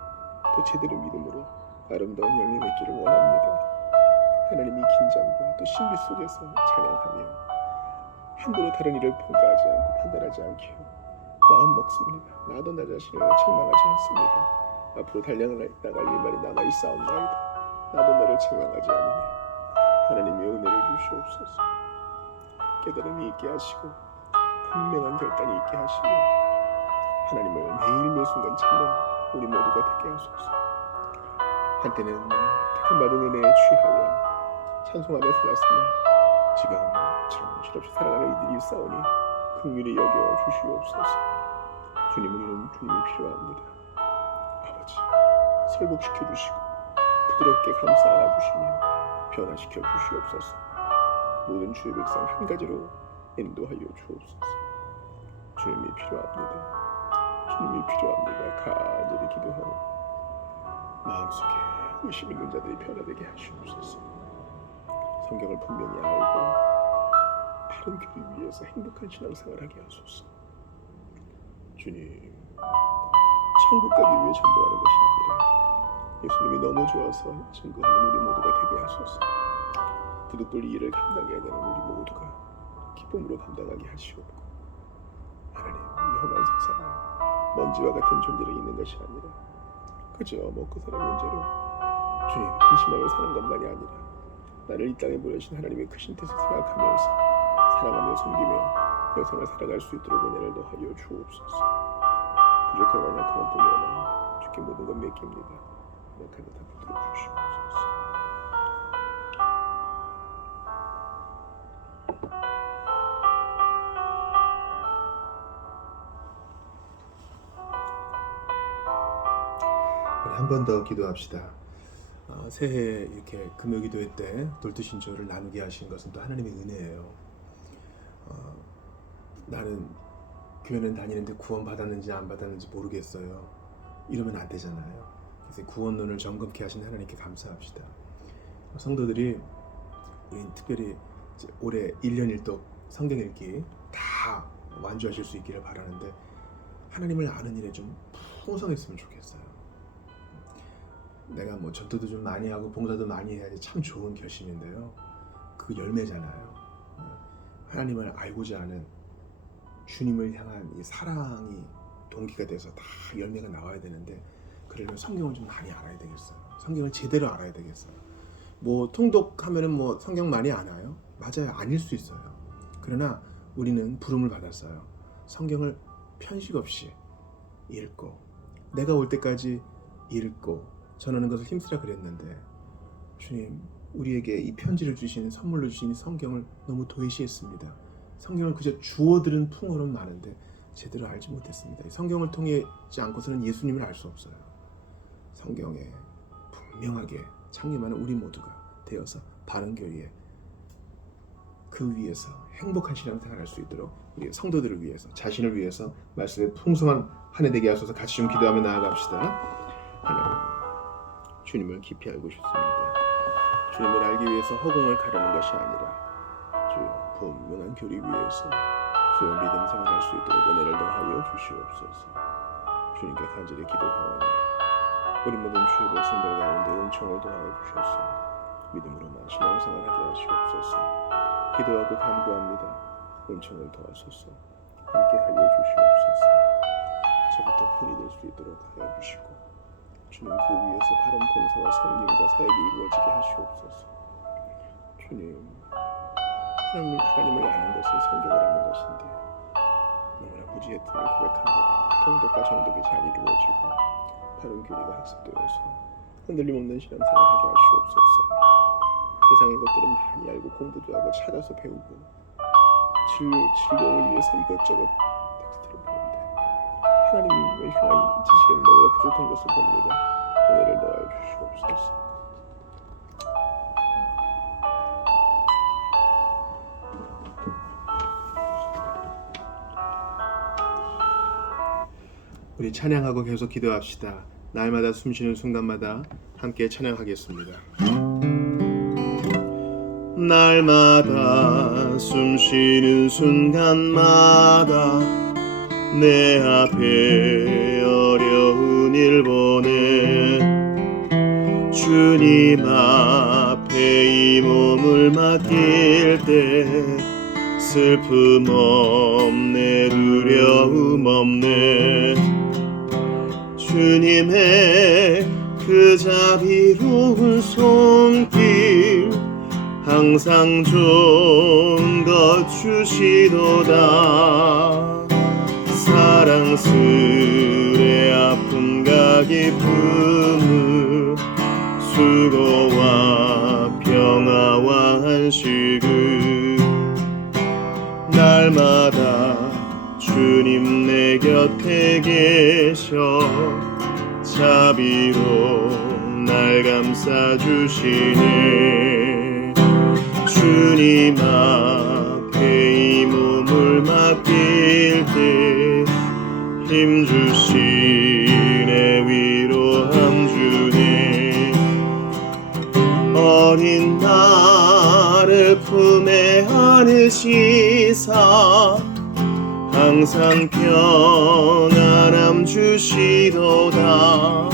또 제대로 믿음으로 아름다운 열매 맺기를 원합니다. 하나님이 긴장과 또 신비 속에서 찬양하며 함부로 다른 일을 평가하지 않고 판단하지 않기로 마음 먹습니다. 나도 나 자신을 책망하지 않습니다. 앞으로 나갈 일만이 남아 있사옵나이다. 나도 나를 책망하지 않으니 하나님의 은혜를 주시옵소서. 깨달음이 있게 하시고 분명한 결단이 있게 하시며 하나님을 매일 매순간 찾는 우리 모두가 되게 하소서. 한때는 택함받은 은혜에 취하여 찬송하며 살았으나 지금 정신없이 살아가는 이들이 있사오니 긍휼히 여겨 주시옵소서. 주님, 우리는 주님이 필요합니다. 아버지, 설복시켜 주시고 부드럽게 감싸 안아주시며 변화시켜 주시옵소서. 모든 주의 백성 한 가지로 인도하여 주옵소서. 주님이 필요합니다. 주님이 필요합니다. 간절히 기도하고 마음속에 의심 있는 자들이 변화되게 하시옵소서. 성경을 분명히 알고 바른 교리 위해서 행복한 신앙생활을 하게 하소서. 주님, 천국 가기 위해 전도하는 것이 아니라 예수님이 너무 좋아서 증거하는 우리 모두가 되게 하소서. 부득불 이 일을 감당해야 되는 우리 모두가 기쁨으로 감당하게 하시옵고 하나님, 이 험한 세상에 먼지와 같은 존재로 있는 것이 아니라 그저 먹고 사는 문제로 주님 근심하며 사는 것만이 아니라 나를 이 땅에 보내신 하나님의 크신 뜻을 생각하면서 사랑하며 섬기며 여생을 살아갈 수 있도록 은혜를 더하여 주옵소서. 부족하고 약함은 보려나 주께 모든 것 맡깁니다. 약한 것 다 붙들어 주시옵소서. 한 번 더 기도합시다. 새해 이렇게 금요기도회 때 돌두신조를 나누게 하신 것은 또 하나님의 은혜예요. 나는 교회는 다니는데 구원 받았는지 안 받았는지 모르겠어요. 이러면 안 되잖아요. 그래서 구원론을 점검케 하신 하나님께 감사합시다. 성도들이 우리 특별히 올해 1년 1독 성경 읽기 다 완주하실 수 있기를 바라는데 하나님을 아는 일에 좀 풍성했으면 좋겠어요. 내가 전도도 좀 많이 하고 봉사도 많이 해야지 참 좋은 결심인데요. 그 열매잖아요. 하나님을 알고자 하는 주님을 향한 이 사랑이 동기가 돼서 다 열매가 나와야 되는데 그러려면 성경을 좀 많이 알아야 되겠어요. 성경을 제대로 알아야 되겠어요. 통독하면은 성경 많이 아나요? 맞아요. 아닐 수 있어요. 그러나 우리는 부름을 받았어요. 성경을 편식 없이 읽고 내가 올 때까지 읽고 전하는 것을 힘쓰라 그랬는데 주님, 우리에게 이 편지를 주신 선물로 주신 성경을 너무 도외시했습니다. 성경을 그저 주워들은 풍어는 많은데 제대로 알지 못했습니다. 성경을 통하지 않고서는 예수님을 알 수 없어요. 성경에 분명하게 창림하는 우리 모두가 되어서 바른 교리에 그 위에서 행복한 신앙생활을 할 수 있도록 우리 성도들을 위해서 자신을 위해서 말씀의 풍성한 한 해 되게 하소서. 같이 좀 기도하며 나아갑시다. 하나님, 주님을 깊이 알고 싶습니다. 주님을 알기 위해서 허공을 가르는 것이 아니라 주여 분명한 교리 위에서 주의 믿음 생활할 수 있도록 은혜를 더하여 주시옵소서. 주님께 간절히 기도하오니 우리 모든 주의 백성들 가운데 은총을 더하여 주셔서 믿음으로만 신앙생활하게 하시옵소서. 기도하고 간구합니다. 은총을 더하소서. 함께하여 주시옵소서. 저부터 본이 될 수 있도록 하여 주시고 주님, 그 위에서 바른 봉사와 섬김과 사역이 이루어지게 하시옵소서. 주님, 하나님을 아는 것은 성경을 아는 것인데 너무나 무지했음을 고백합니다. 통독과 정독이 잘 이루어지고 바른 교리가 학습되어서 흔들림 없는 신앙생활하게 하시옵소서. 세상의 것들은 많이 알고 공부도 하고 찾아서 배우고 즐거움을 위해서 이것저것 텍스트를 보는데 하나님을 향한 지식에는 너무나 부족한 것을 봅니다. 은혜를 더하여 주시옵소서. 우리 찬양하고 계속 기도합시다. 날마다 숨쉬는 순간마다 함께 찬양하겠습니다. 날마다 숨쉬는 순간마다 내 앞에 어려운 일 보내 주님 앞에 이 몸을 맡길 때 슬픔 없네 두려움 없네 주님의 그 자비로운 손길 항상 좋은 것 주시도다 사랑스레 아픔과 기쁨을 수고와 평화와 안식을 날마다 주님 내 곁에 계셔 자비로 날 감싸주시네 주님 앞에 이 몸을 맡길 때 힘주시네 위로함 주네 어린 나를 품에 안으시사 항상 평안함 주시도다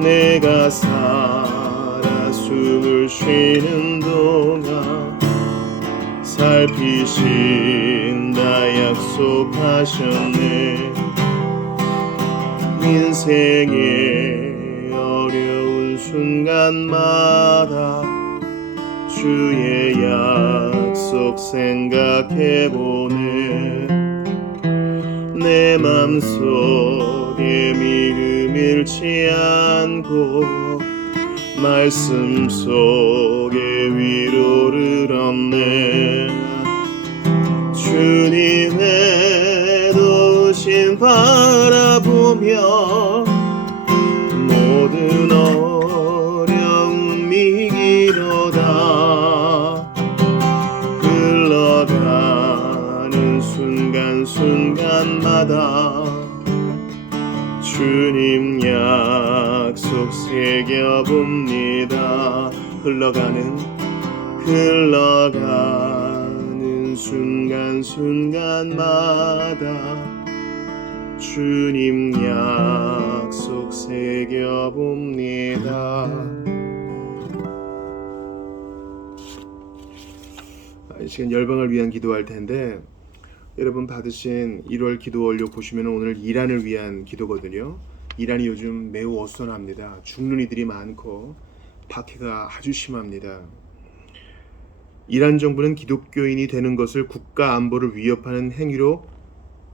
내가 살아 숨을 쉬는 동안 살피신다 약속하셨네 인생의 어려운 순간마다 주의 약속 생각해보네 내 맘속에 믿음 잃지 않고 말씀 속에 위로를 얻네 주님의 도우심 바라보며 모든 어려움 이기도다 흘러가는 순간순간마다 주님 약속 새겨봅니다 흘러가는 순간순간마다 주님 약속 새겨봅니다. 이 시간 열방을 위한 기도할 텐데 여러분 받으신 1월 기도 원료 보시면 오늘 이란을 위한 기도거든요. 이란이 요즘 매우 어수선합니다. 죽는 이들이 많고 박해가 아주 심합니다. 이란 정부는 기독교인이 되는 것을 국가 안보를 위협하는 행위로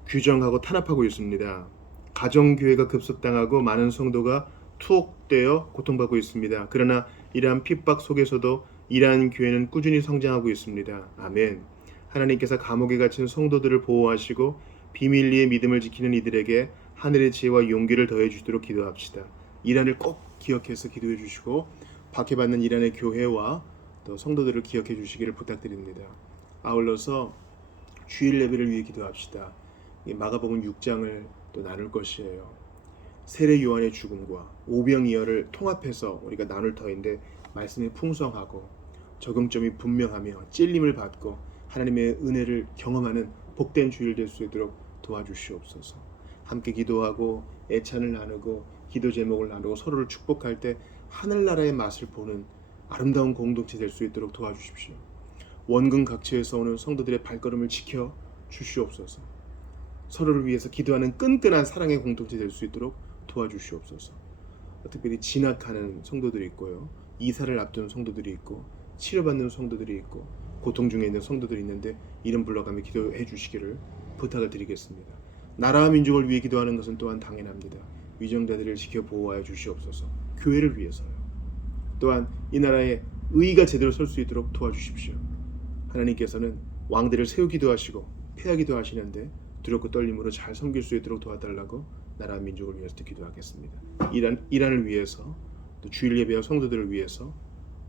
규정하고 탄압하고 있습니다. 가정교회가 급습당하고 많은 성도가 투옥되어 고통받고 있습니다. 그러나 이러한 핍박 속에서도 이란 교회는 꾸준히 성장하고 있습니다. 아멘. 하나님께서 감옥에 갇힌 성도들을 보호하시고 비밀리에 믿음을 지키는 이들에게 하늘의 지혜와 용기를 더해 주시도록 기도합시다. 이란을 꼭 기억해서 기도해 주시고 박해받는 이란의 교회와 또 성도들을 기억해 주시기를 부탁드립니다. 아울러서 주일 예배를 위해 기도합시다. 마가복음 6장을 또 나눌 것이에요. 세례 요한의 죽음과 오병이어를 통합해서 우리가 나눌 터인데 말씀이 풍성하고 적용점이 분명하며 찔림을 받고 하나님의 은혜를 경험하는 복된 주일 될 수 있도록 도와주시옵소서. 함께 기도하고 애찬을 나누고 기도 제목을 나누고 서로를 축복할 때 하늘나라의 맛을 보는 아름다운 공동체 될 수 있도록 도와주십시오. 원근 각처에서 오는 성도들의 발걸음을 지켜 주시옵소서. 서로를 위해서 기도하는 끈끈한 사랑의 공동체 될 수 있도록 도와주시옵소서. 특별히 진학하는 성도들이 있고요. 이사를 앞둔 성도들이 있고 치료받는 성도들이 있고 고통 중에 있는 성도들이 있는데 이름 불러가며 기도해 주시기를 부탁을 드리겠습니다. 나라와 민족을 위해 기도하는 것은 또한 당연합니다. 위정자들을 지켜 보호하여 주시옵소서. 교회를 위해서요. 또한 이 나라에 의가 제대로 설 수 있도록 도와주십시오. 하나님께서는 왕들을 세우기도 하시고 폐하기도 하시는데 두렵고 떨림으로 잘 섬길 수 있도록 도와달라고 나라 민족을 위해서 기도하겠습니다. 이란을 위해서 또 주일 예배와 성도들을 위해서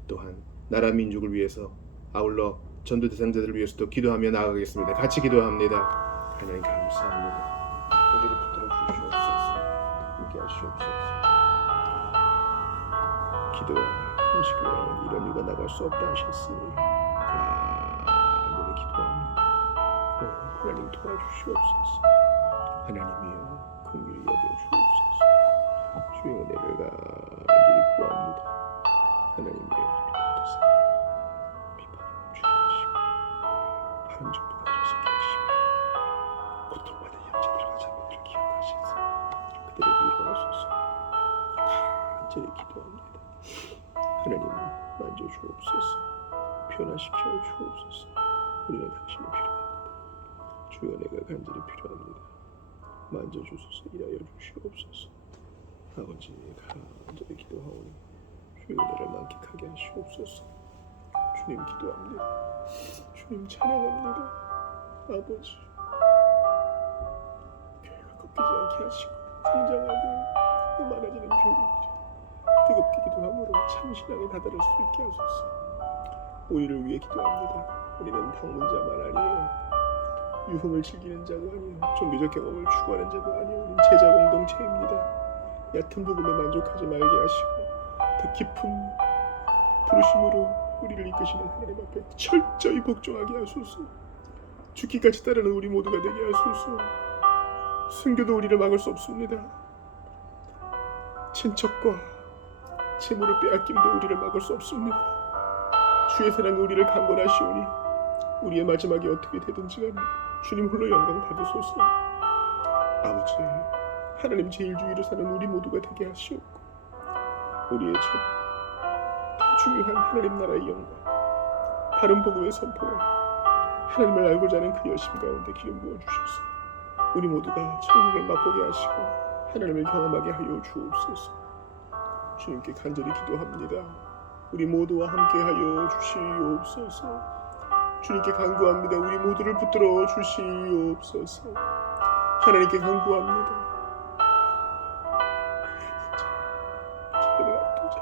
또한 나라 민족을 위해서 아울러 전도 대상자들을 위해서도 기도하며 나아가겠습니다. 같이 기도합니다. 하나님 감사합니다. 우리를 붙들어 주시옵소서. 함께 하시옵소서. 기도와 금식 외에는 이런 일과 나갈 수 없다 하셨으니 간절히 기도합니다. 하나님 도와주시옵소서. 하나님이여 긍휼히 여겨주옵소서. 주의 은혜를 간절히 구합니다. 하나님이여 이를 받으사 비판을 멈추게 하시고 바른 정도가 들어서게 하시며 고통받은 형제들과 자매들을 기억하셔서 그들을 위로하소서. 간절히 기도합니다. 하나님 만져주옵소서. 변화시켜 주옵소서. 우리는 당신이 필요합니다. 주의 은혜가 간절히 필요합니다. 만져주소서. 일하여 주시옵소서. 아버지 간절히 기도하오니 주의 은혜를 만끽하게 하시옵소서. 주님 기도합니다. 주님 찬양합니다. 아버지 교회가 꺾이지 않게 하시고 성장하고 많아지는 교회들이 뜨겁게 기도함으로 참신하게 다다를 수 있게 하소서. 우리를 위해 기도합니다. 우리는 방문자만 아니요 유흥을 즐기는 자도 아니요 종교적 경험을 추구하는 자도 아니요 우린 제자 공동체입니다. 얕은 복음에 만족하지 말게 하시고 더 깊은 부르심으로 우리를 이끄시는 하나님 앞에 철저히 복종하게 하소서. 죽기까지 따르는 우리 모두가 되게 하소서. 순교도 우리를 막을 수 없습니다. 친척과 재물을 빼앗김도 우리를 막을 수 없습니다. 주의 사랑이 우리를 강권하시오니 우리의 마지막이 어떻게 되든지 간에 주님 홀로 영광 받으소서. 아버지 하나님 제일주의로 사는 우리 모두가 되게 하시옵고 우리의 더 중요한 하나님 나라의 영광 바른 복음의 선포와 하나님을 알고자 하는 그 열심 가운데 기름 부어주셔서 우리 모두가 천국을 맛보게 하시고 하나님을 경험하게 하여 주옵소서. 주님께 간절히 기도합니다. 우리 모두와 함께 하여 주시옵소서. 주님께 간구합니다. 우리 모두를 붙들어 주시옵소서. 하나님께 간구합니다. 자녀를 앞둔 자,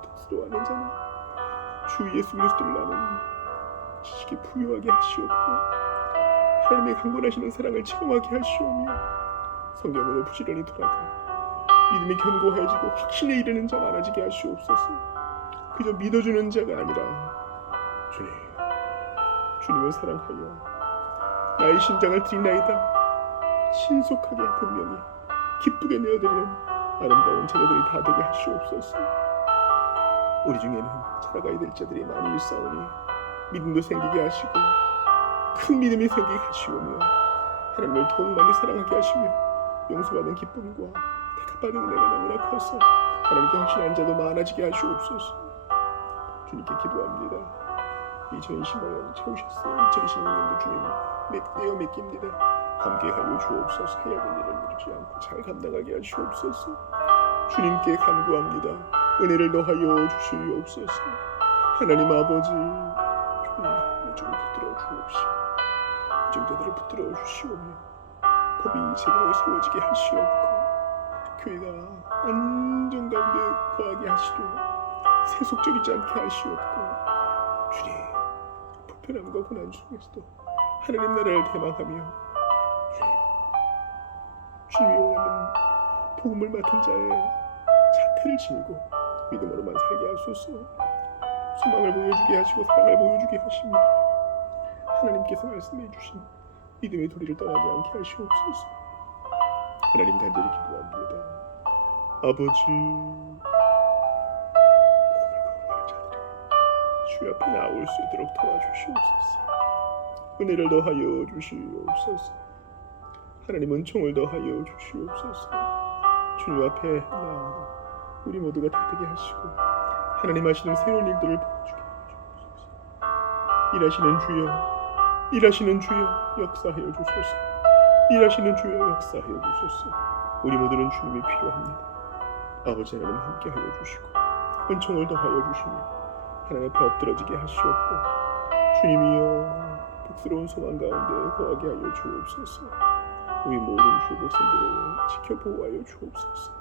고통스러워하는 자는 주 예수 그리스도를 아는 지식이 부유하게 하시옵고 하나님의 강건하시는 사랑을 체험하게 하시오며 성경으로 부지런히 돌아가 믿음이 견고해지고 확신에 이르는 자 많아지게 하시옵소서. 그저 믿어주는 자가 아니라 주님을 사랑하여 나의 심장을 드리나이다 신속하게 분명히 기쁘게 내어드리는 아름다운 자녀들이 다 되게 하시옵소서. 우리 중에는 살아가야 될 자들이 많이 있사오니 믿음도 생기게 하시고 큰 믿음이 생기게 하시오며 하나님을 더욱 많이 사랑하게 하시며 용서받은 기쁨과 대접받은 은혜가 너무나 커서 하나님께 확신한 자도 많아지게 하시옵소서. 주님께 기도합니다. 2025년 채우셨어요. 2026년도 주님 내어 맡깁니다. 함께하여 주옵소서. 해야 될 일을 미루지 않고 잘 감당하게 하시옵소서. 주님께 간구합니다. 은혜를 더하여 주시옵소서. 하나님 아버지 주님 좀 붙들어 주옵시고 이정자들을 붙들어 주시오며 법이 제대로 세워지게 하시옵고 교회가 안정 가운데 거하게 하시되 세속적이지 않게 하시옵고 주님 불편함과 고난 중에서도 하나님 나라를 대망하며 주님이 원하는 복음을 맡은 자의 자태를 지니고 믿음으로만 살게 하소서. 소망을 보여주게 하시고 사랑을 보여주게 하시며 하나님께서 말씀해 주신 믿음의 도리를 떠나지 않게 하시옵소서. 하나님 간절히 기도합니다. 아버지 주 앞에 나올 수 있도록 도와주시옵소서. 은혜를 더하여 주시옵소서. 하나님 은총을 더하여 주시옵소서. 주님 앞에 나아 우리 모두가 다 되게 하시고 하나님 하시는 새로운 일들을 보여주게 하옵소서. 일하시는 주여 일하시는 주여 역사하여 주소서. 일하시는 주여 역사하여 주소서. 우리 모두는 주님이 필요합니다. 아버지 하나님 함께하여 주시고 은총을 더하여 주시며 하나님 앞에 엎드러지게 하시옵고 주님이여 복스러운 소망 가운데 거하게 하여 주옵소서. 우리 모든 주 백성들을 지켜 보호하여 주옵소서.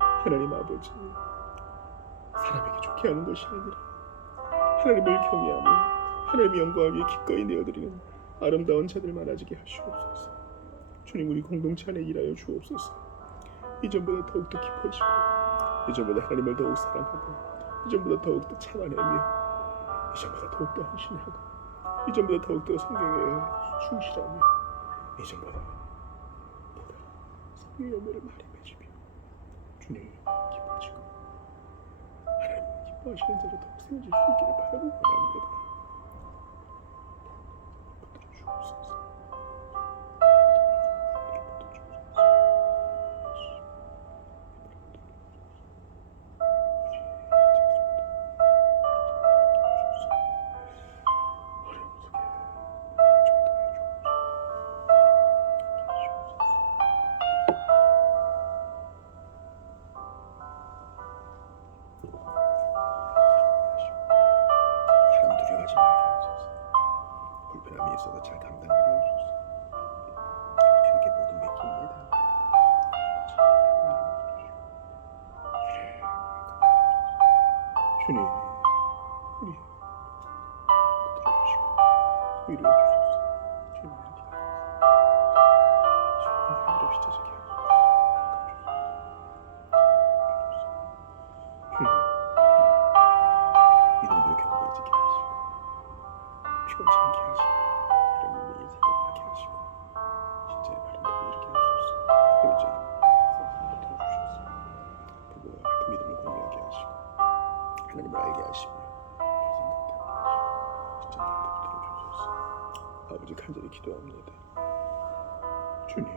하나님 아버지, 사람에게 좋게 하는 것이 아니라 하나님을 경외하며 하나님의 영광을 위해 기꺼이 내어드리는 아름다운 자들 많아지게 하시옵소서. 주님, 우리 공동체 안에 일하여 주옵소서. 이전보다 더욱더 깊어지고, 이전보다 하나님을 더욱 사랑하고, 이전보다 더욱더 참아내며, 이전보다 더욱더 헌신하고, 이전보다 더욱더 성경에 충실하며, 이전보다 보다 성령의 열매를 많이 맺으며 주님 기뻐지고 하나님 기뻐하시는 자로 더욱 세워질 수 있기를 바라고 원합니다. 붙들어 주옵소서. 사람 두려워하지 말게 하소서. 불편함이 있어도 잘 감당하게 하소서. 주님께 모든 맡깁니다. 주님, 우리 붙들어주시고 위로해 주소서. 주님, 사람들 없이 저렇게 하소서. 주님, 믿음도 견고해지게 하시고 피곤치 않게 하시고 하나님의 일 생각하게 하시고 진짜의 바람대로 이렇게 하소서. 의지의 성품을 들어주셔서 부부와 같은 믿음을 공유하게 하시고 하나님을 알게 하시며 주 생각하게 하시고 진짜 나한테 붙들어주소서. 아버지, 간절히 기도합니다. 주님,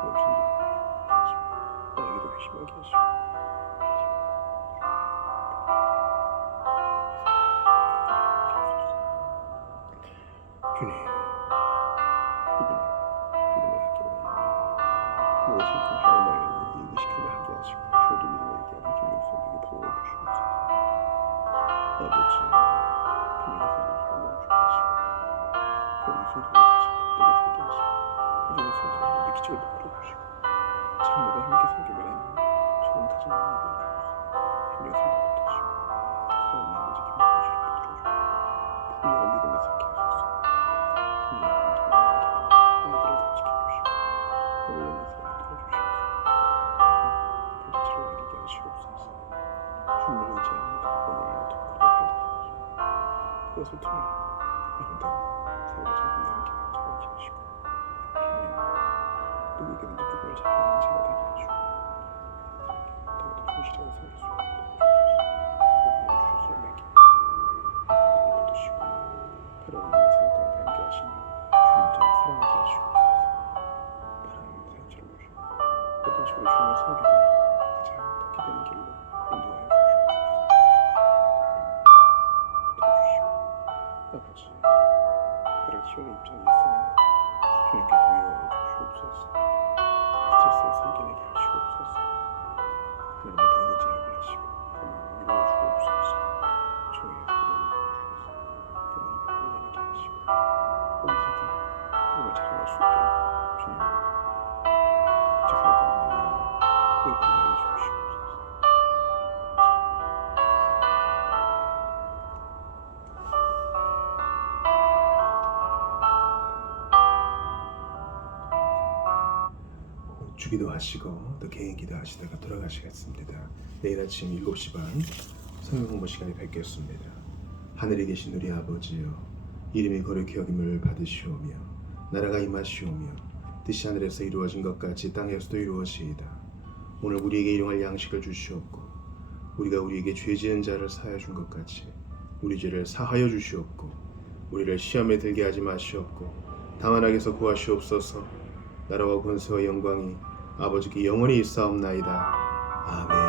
당신도 나에게도 회심하게 하시고 주님, 이분의 믿음을 갖기 원하며 무엇이든 하나님을 의식하며 하게 하시고 주어도 믿음을 있게 하며 주님 성령에게 보호해 주시옵소서. 아버지, 주님의 성령을 멈추하시고 주님의 성령을 가장 복되게 살게 하시고 주님의 성령을 믿기지를 베풀어 주시고 참모가 함께 성경을 하는 좋은 가정을 이루어 주소서. 주님의 성령을 붙드시고 사랑하는 아버지 김성실을 붙들어 주고 분명한 믿음에 살게 하소서. 그것을 통해 아름다운 삶을 함께 자라게 하시고 주님, 누구에게든지 부분을 잘하는 제가 되게 하시고 더욱더 충실하게 살릴 수 있도록 부분을 주셔서 맺게 붙드시고 바라는 삶 가운데 함께 하시며 주님 저를 사랑하게 하시옵소서. 바라는 삶처럼 오시고 어떤 식으로 주님을 섬기든 가장 닿게 되는 길로 인도하여 주시옵소서. 아버지, 나를 키우는 입장에 있으니 주님께서 위로하여 주시옵소서. 스트레스에 삼겨내게 하시옵소서. 하나님을 더 의지하게 하시고 하나님을 위로해 주옵소서. 종의 하나님을 주셔서 부모님을 올려내게 하시고 어디서든 하나님을 자랑할 수 있도록 주님 구체적인 이름으로 응답하여 주시옵소서. 주기도 하시고 또 개인 기도하시다가 돌아가시겠습니다. 내일 아침 7시 반 성경 공부 시간에 뵙겠습니다. 하늘에 계신 우리 아버지여, 이름이 거룩히 여김을 받으시오며 나라가 임하시오며 뜻이 하늘에서 이루어진 것 같이 땅에서도 이루어지이다. 오늘 우리에게 일용할 양식을 주시옵고 우리가 우리에게 죄 지은 자를 사하여 준 것 같이 우리 죄를 사하여 주시옵고 우리를 시험에 들게 하지 마시옵고 다만 악에서 구하시옵소서. 나라와 권세와 영광이 아버지께 영원히 있사옵나이다. 아멘.